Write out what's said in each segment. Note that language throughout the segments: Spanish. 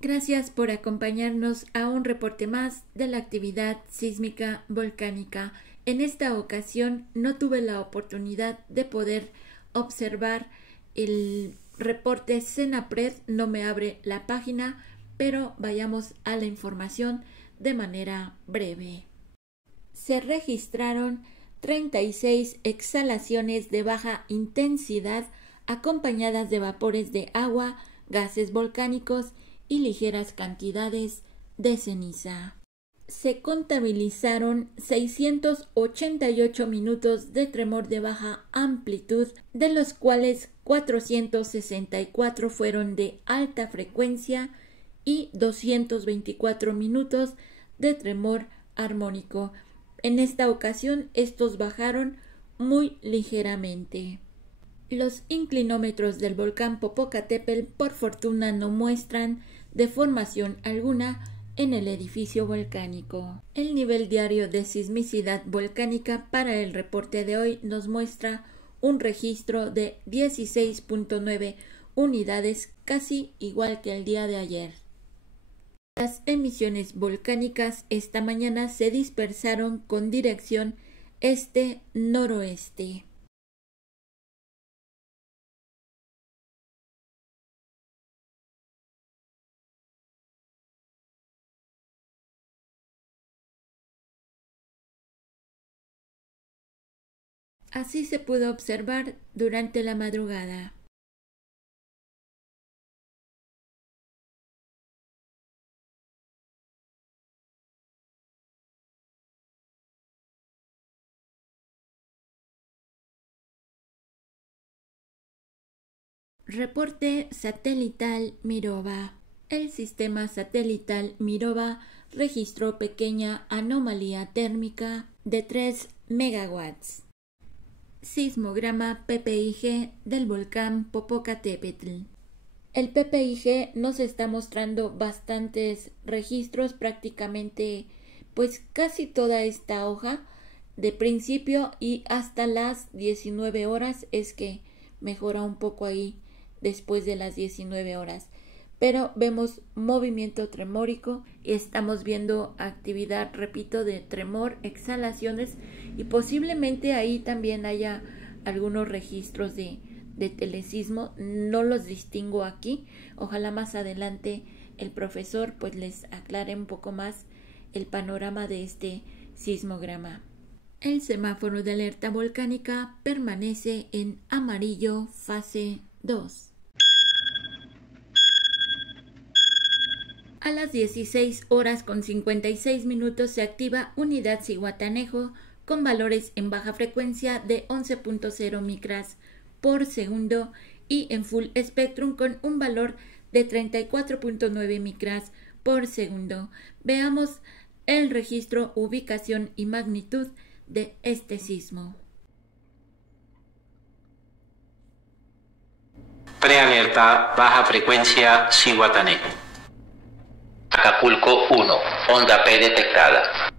Gracias por acompañarnos a un reporte más de la actividad sísmica volcánica. En esta ocasión no tuve la oportunidad de poder observar el reporte Senapred, no me abre la página, pero vayamos a la información de manera breve. Se registraron 36 exhalaciones de baja intensidad acompañadas de vapores de agua, gases volcánicos y ligeras cantidades de ceniza. Se contabilizaron 688 minutos de tremor de baja amplitud, de los cuales 464 fueron de alta frecuencia y 224 minutos de tremor armónico. En esta ocasión estos bajaron muy ligeramente. Los inclinómetros del volcán Popocatépetl por fortuna no muestran deformación alguna en el edificio volcánico. El nivel diario de sismicidad volcánica para el reporte de hoy nos muestra un registro de 16.9 unidades, casi igual que el día de ayer. Las emisiones volcánicas esta mañana se dispersaron con dirección este-noroeste. Así se pudo observar durante la madrugada. Reporte satelital Mirova. El sistema satelital Mirova registró pequeña anomalía térmica de 3 megawatts. Sismograma PPIG del volcán Popocatépetl. El PPIG nos está mostrando bastantes registros, prácticamente pues casi toda esta hoja de principio y hasta las 19 horas es que mejora un poco ahí después de las 19 horas. Pero vemos movimiento tremórico y estamos viendo actividad, repito, de tremor, exhalaciones y posiblemente ahí también haya algunos registros de telesismo. No los distingo aquí. Ojalá más adelante el profesor pues les aclare un poco más el panorama de este sismograma. El semáforo de alerta volcánica permanece en amarillo fase 2. A las 16 horas con 56 minutos se activa unidad Zihuatanejo con valores en baja frecuencia de 11.0 micras por segundo y en full spectrum con un valor de 34.9 micras por segundo. Veamos el registro, ubicación y magnitud de este sismo. Prealerta baja frecuencia Zihuatanejo. Acapulco 1, onda P detectada.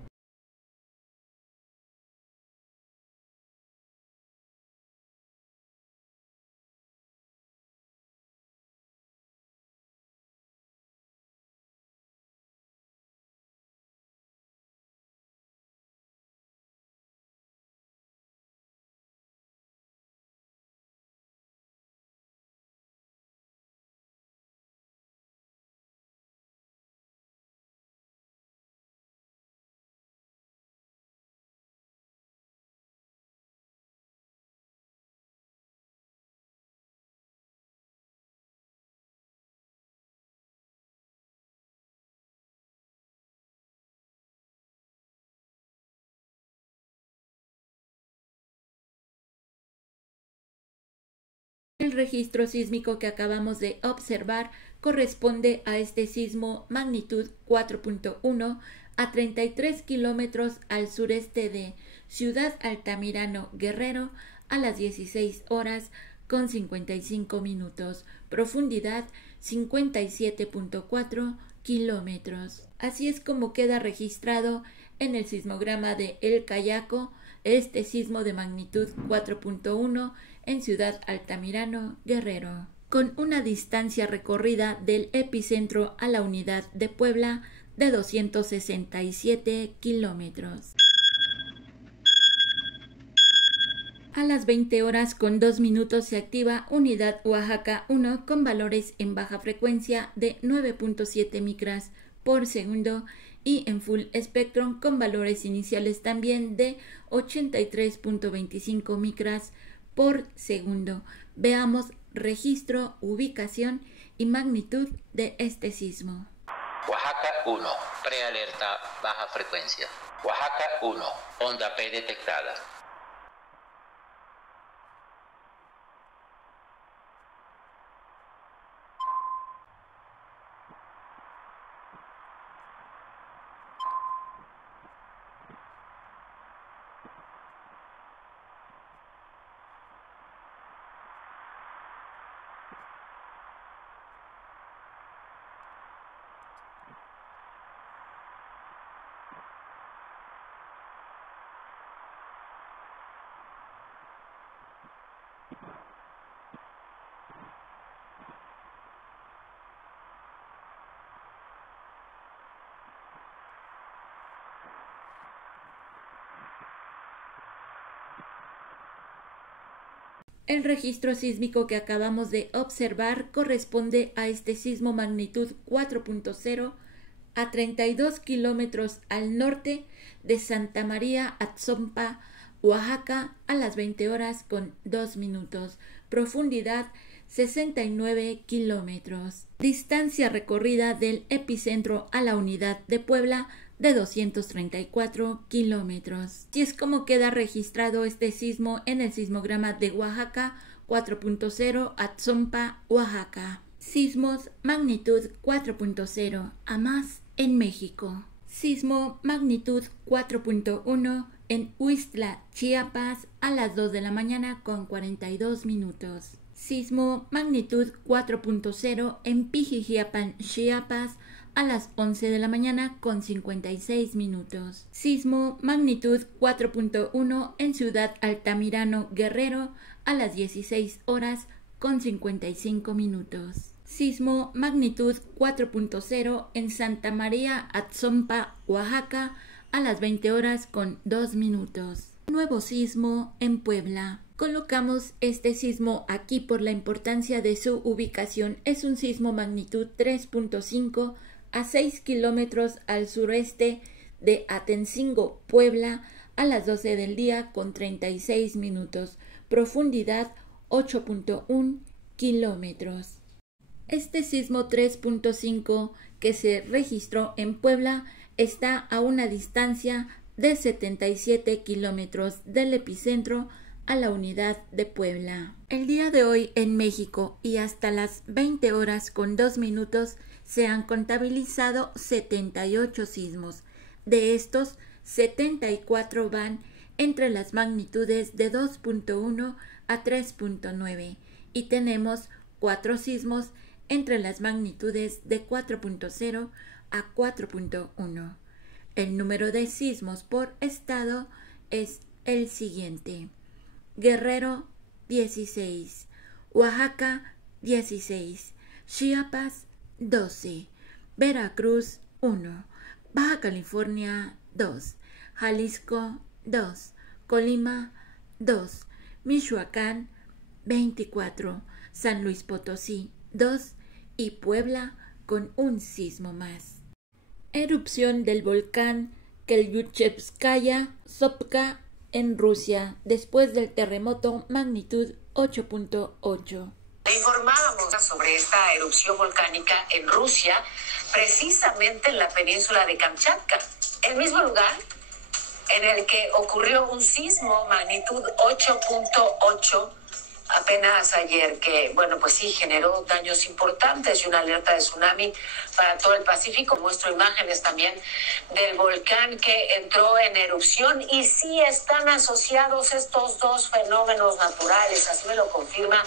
El registro sísmico que acabamos de observar corresponde a este sismo magnitud 4.1 a 33 kilómetros al sureste de Ciudad Altamirano, Guerrero, a las 16 horas con 55 minutos, profundidad 57.4 kilómetros. Así es como queda registrado en el sismograma de El Cayaco este sismo de magnitud 4.1 en Ciudad Altamirano, Guerrero. con una distancia recorrida del epicentro a la unidad de Puebla de 267 kilómetros. A las 20 horas con 2 minutos se activa unidad Oaxaca 1 con valores en baja frecuencia de 9.7 micras por segundo y en full spectrum con valores iniciales también de 83.25 micras por segundo. Veamos registro, ubicación y magnitud de este sismo. Oaxaca 1, prealerta baja frecuencia. Oaxaca 1, onda P detectada. El registro sísmico que acabamos de observar corresponde a este sismo magnitud 4.0 a 32 kilómetros al norte de Santa María Atzompa, Oaxaca, a las 20 horas con 2 minutos. Profundidad 69 kilómetros. Distancia recorrida del epicentro a la unidad de Puebla de 234 kilómetros. Y es como queda registrado este sismo en el sismograma de Oaxaca 4.0 Atzompa, Oaxaca. Sismos magnitud 4.0 a más en México. Sismo magnitud 4.1 en Huixtla, Chiapas, a las 2 de la mañana con 42 minutos. Sismo magnitud 4.0 en Pijijiapan, Chiapas, a las 11 de la mañana con 56 minutos. Sismo magnitud 4.1 en Ciudad Altamirano, Guerrero, a las 16 horas con 55 minutos. Sismo magnitud 4.0 en Santa María Atzompa, Oaxaca, a las 20 horas con 2 minutos. Nuevo sismo en Puebla. Colocamos este sismo aquí por la importancia de su ubicación. Es un sismo magnitud 3.5 a 6 kilómetros al sureste de Atencingo, Puebla, a las 12 del día con 36 minutos. Profundidad 8.1 kilómetros. Este sismo 3.5 que se registró en Puebla está a una distancia de 77 kilómetros del epicentro a la unidad de Puebla. El día de hoy en México y hasta las 20 horas con 2 minutos se han contabilizado 78 sismos. De estos, 74 van entre las magnitudes de 2.1 a 3.9 y tenemos 4 sismos entre las magnitudes de 4.0 a 4.1. El número de sismos por estado es el siguiente: Guerrero 16, Oaxaca 16, Chiapas 12, Veracruz 1, Baja California 2, Jalisco 2, Colima 2, Michoacán 24, San Luis Potosí 2 y Puebla con un sismo más. Erupción del volcán Kelyuchevskaya Sopka en Rusia después del terremoto magnitud 8.8. Informábamos sobre esta erupción volcánica en Rusia, precisamente en la península de Kamchatka, el mismo lugar en el que ocurrió un sismo magnitud 8.8 apenas ayer, que, bueno, pues sí, generó daños importantes y una alerta de tsunami para todo el Pacífico. Muestro imágenes también del volcán que entró en erupción y sí están asociados estos dos fenómenos naturales, así me lo confirma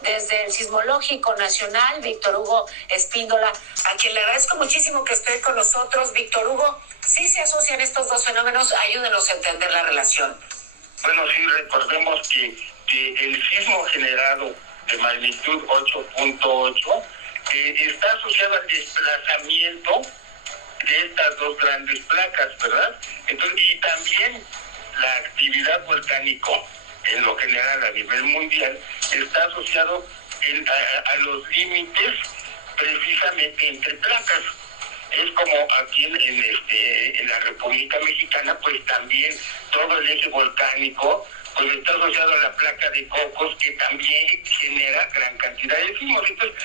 desde el Sismológico Nacional, Víctor Hugo Espíndola, a quien le agradezco muchísimo que esté con nosotros. Víctor Hugo, sí se asocian estos dos fenómenos, ayúdenos a entender la relación. Bueno, sí, recordemos que el sismo generado de magnitud 8.8, que está asociado al desplazamiento de estas dos grandes placas, ¿verdad? Entonces, y también la actividad volcánico en lo general a nivel mundial está asociado a los límites precisamente entre placas. Es como aquí en la República Mexicana, pues también todo el eje volcánico pues está asociado a la placa de Cocos, que también genera gran cantidad de sismos. Entonces,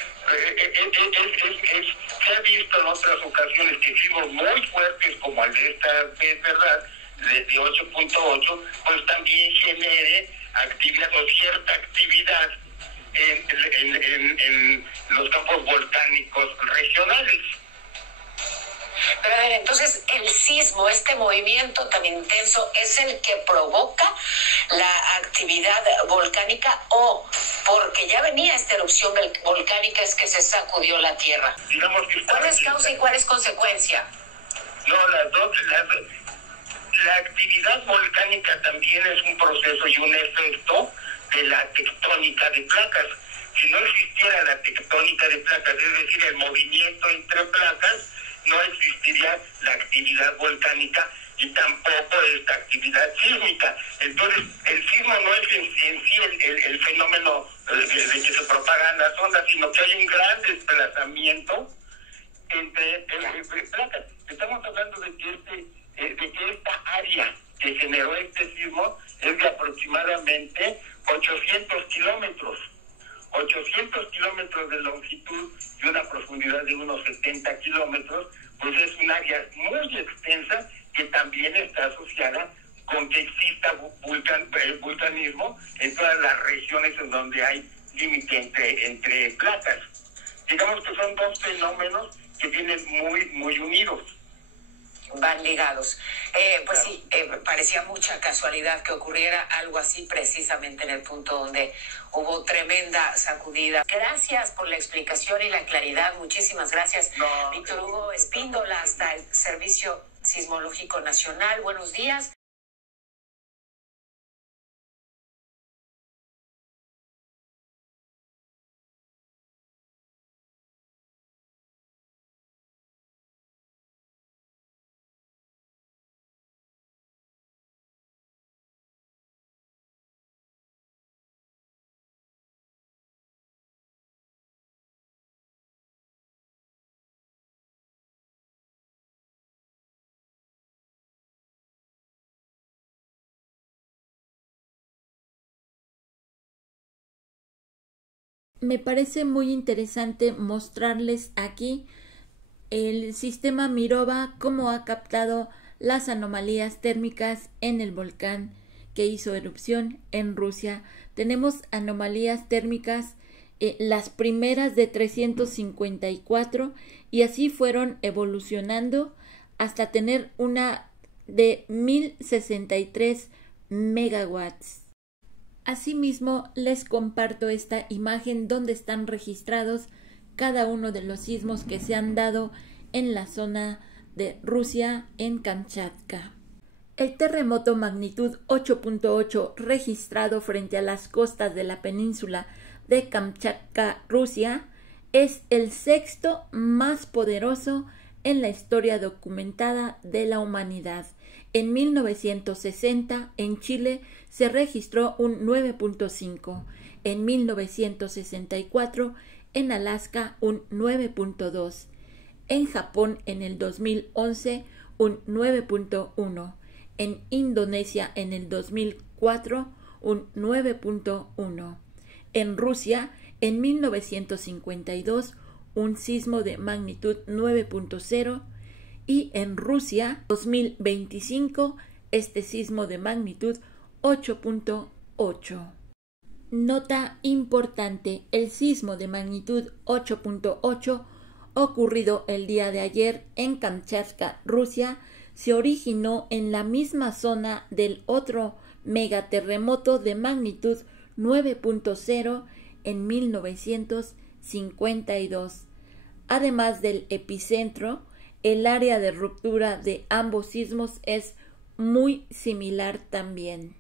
se ha visto en otras ocasiones que sismos muy fuertes, como el de esta vez, ¿verdad?, de 8.8, pues también genere actividad o cierta actividad en los campos volcánicos regionales. Pero a ver, entonces el sismo, este movimiento tan intenso, ¿es el que provoca la actividad volcánica o porque ya venía esta erupción volcánica es que se sacudió la Tierra? Digamos que ¿Cuál es causa y cuál es consecuencia? No, las dos. La actividad volcánica también es un proceso y un efecto de la tectónica de placas. Si no existiera la tectónica de placas, es decir, el movimiento entre placas, no existiría la actividad volcánica y tampoco esta actividad sísmica. Entonces, el sismo no es en sí el fenómeno de que se propagan las ondas, sino que hay un gran desplazamiento entre placas. Estamos hablando de que esta área que generó este sismo es de aproximadamente 800 kilómetros. 800 kilómetros de longitud y una profundidad de unos 70 kilómetros, pues es un área muy extensa que también está asociada con que exista vulcanismo en todas las regiones en donde hay límite entre placas. Digamos que son dos fenómenos que vienen muy unidos. Van ligados. Pues claro. Sí, parecía mucha casualidad que ocurriera algo así precisamente en el punto donde hubo tremenda sacudida. Gracias por la explicación y la claridad. Muchísimas gracias, Víctor Hugo Espíndola, hasta el Servicio Sismológico Nacional. Buenos días. Me parece muy interesante mostrarles aquí el sistema Mirova, cómo ha captado las anomalías térmicas en el volcán que hizo erupción en Rusia. Tenemos anomalías térmicas, las primeras de 354, y así fueron evolucionando hasta tener una de 1063 megawatts. Asimismo, les comparto esta imagen donde están registrados cada uno de los sismos que se han dado en la zona de Rusia, en Kamchatka. El terremoto magnitud 8.8 registrado frente a las costas de la península de Kamchatka, Rusia, es el sexto más poderoso en la historia documentada de la humanidad. En 1960, en Chile, se registró un 9.5. En 1964, en Alaska, un 9.2. En Japón, en el 2011, un 9.1. En Indonesia, en el 2004, un 9.1. En Rusia, en 1952, un sismo de magnitud 9.0. Y en Rusia, 2025, este sismo de magnitud 8.8. Nota importante: el sismo de magnitud 8.8 ocurrido el día de ayer en Kamchatka, Rusia, se originó en la misma zona del otro megaterremoto de magnitud 9.0 en 1952. Además del epicentro, el área de ruptura de ambos sismos es muy similar también.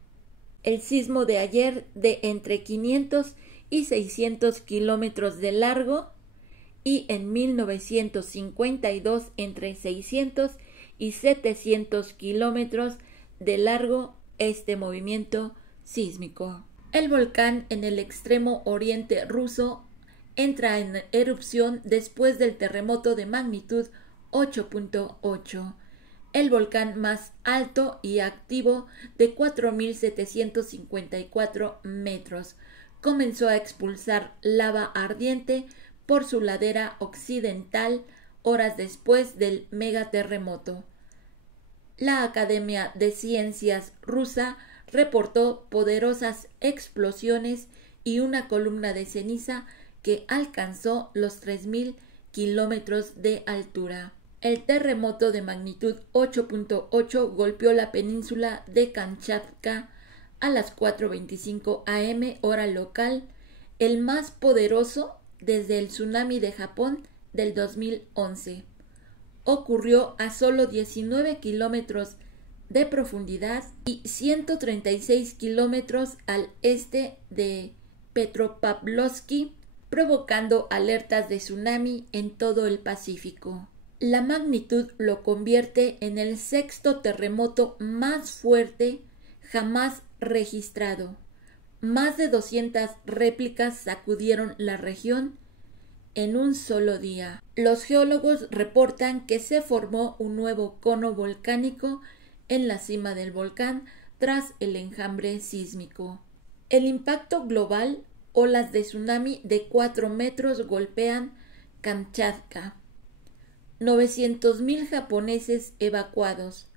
El sismo de ayer, de entre 500 y 600 kilómetros de largo, y en 1952 entre 600 y 700 kilómetros de largo este movimiento sísmico. El volcán en el extremo oriente ruso entra en erupción después del terremoto de magnitud 8.8. El volcán más alto y activo de 4.754 metros comenzó a expulsar lava ardiente por su ladera occidental horas después del megaterremoto. La Academia de Ciencias rusa reportó poderosas explosiones y una columna de ceniza que alcanzó los 3.000 kilómetros de altura. El terremoto de magnitud 8.8 golpeó la península de Kamchatka a las 4:25 am hora local, el más poderoso desde el tsunami de Japón del 2011. Ocurrió a solo 19 kilómetros de profundidad y 136 kilómetros al este de Petropavlovsk, provocando alertas de tsunami en todo el Pacífico. La magnitud lo convierte en el sexto terremoto más fuerte jamás registrado. Más de 200 réplicas sacudieron la región en un solo día. Los geólogos reportan que se formó un nuevo cono volcánico en la cima del volcán tras el enjambre sísmico. El impacto global, olas de tsunami de 4 metros golpean Kamchatka. 900.000 japoneses evacuados.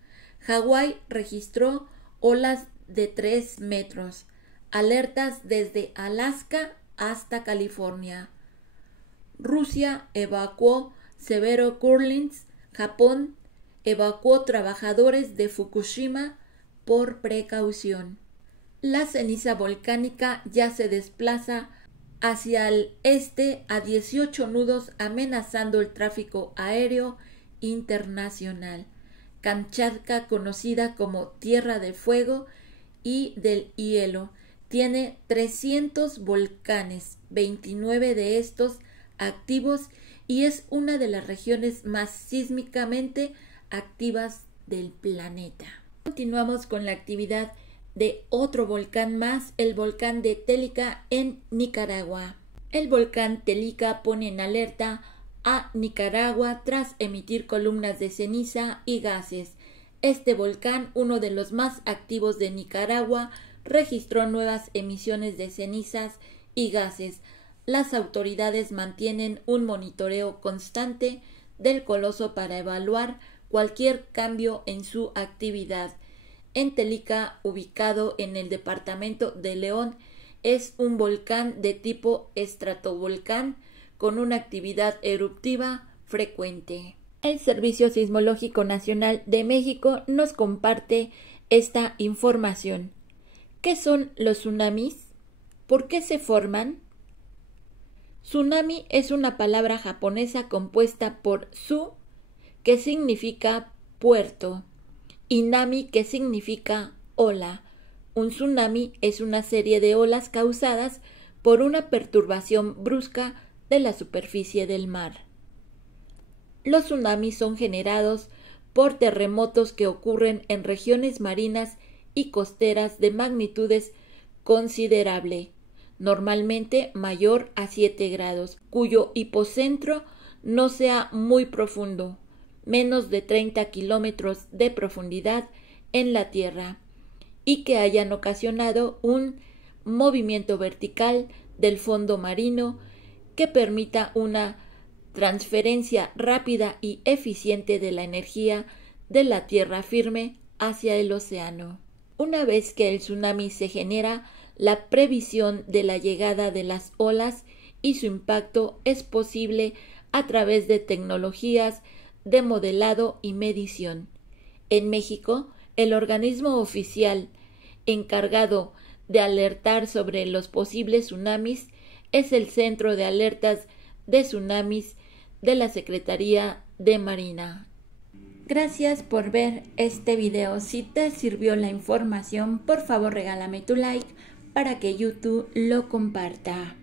Hawái registró olas de 3 metros. Alertas desde Alaska hasta California. Rusia evacuó Severokurisk. Japón evacuó trabajadores de Fukushima por precaución. La ceniza volcánica ya se desplaza hacia el este a 18 nudos, amenazando el tráfico aéreo internacional. Kamchatka, conocida como Tierra de Fuego y del Hielo, tiene 300 volcanes, 29 de estos activos, y es una de las regiones más sísmicamente activas del planeta. Continuamos con la actividad de otro volcán más, el volcán de Telika en Nicaragua. El volcán Telika pone en alerta a Nicaragua tras emitir columnas de ceniza y gases. Este volcán, uno de los más activos de Nicaragua, registró nuevas emisiones de cenizas y gases. Las autoridades mantienen un monitoreo constante del coloso para evaluar cualquier cambio en su actividad. En Telika, ubicado en el departamento de León, es un volcán de tipo estratovolcán con una actividad eruptiva frecuente. El Servicio Sismológico Nacional de México nos comparte esta información. ¿Qué son los tsunamis? ¿Por qué se forman? Tsunami es una palabra japonesa compuesta por tsu, que significa puerto, y nami, que significa ola. Un tsunami es una serie de olas causadas por una perturbación brusca de la superficie del mar. Los tsunamis son generados por terremotos que ocurren en regiones marinas y costeras de magnitudes considerable, normalmente mayor a 7 grados, cuyo hipocentro no sea muy profundo, menos de 30 kilómetros de profundidad en la Tierra, y que hayan ocasionado un movimiento vertical del fondo marino que permita una transferencia rápida y eficiente de la energía de la tierra firme hacia el océano. Una vez que el tsunami se genera, la previsión de la llegada de las olas y su impacto es posible a través de tecnologías de modelado y medición. En México, el organismo oficial encargado de alertar sobre los posibles tsunamis es el Centro de Alertas de Tsunamis de la Secretaría de Marina. Gracias por ver este video. Si te sirvió la información, por favor regálame tu like para que YouTube lo comparta.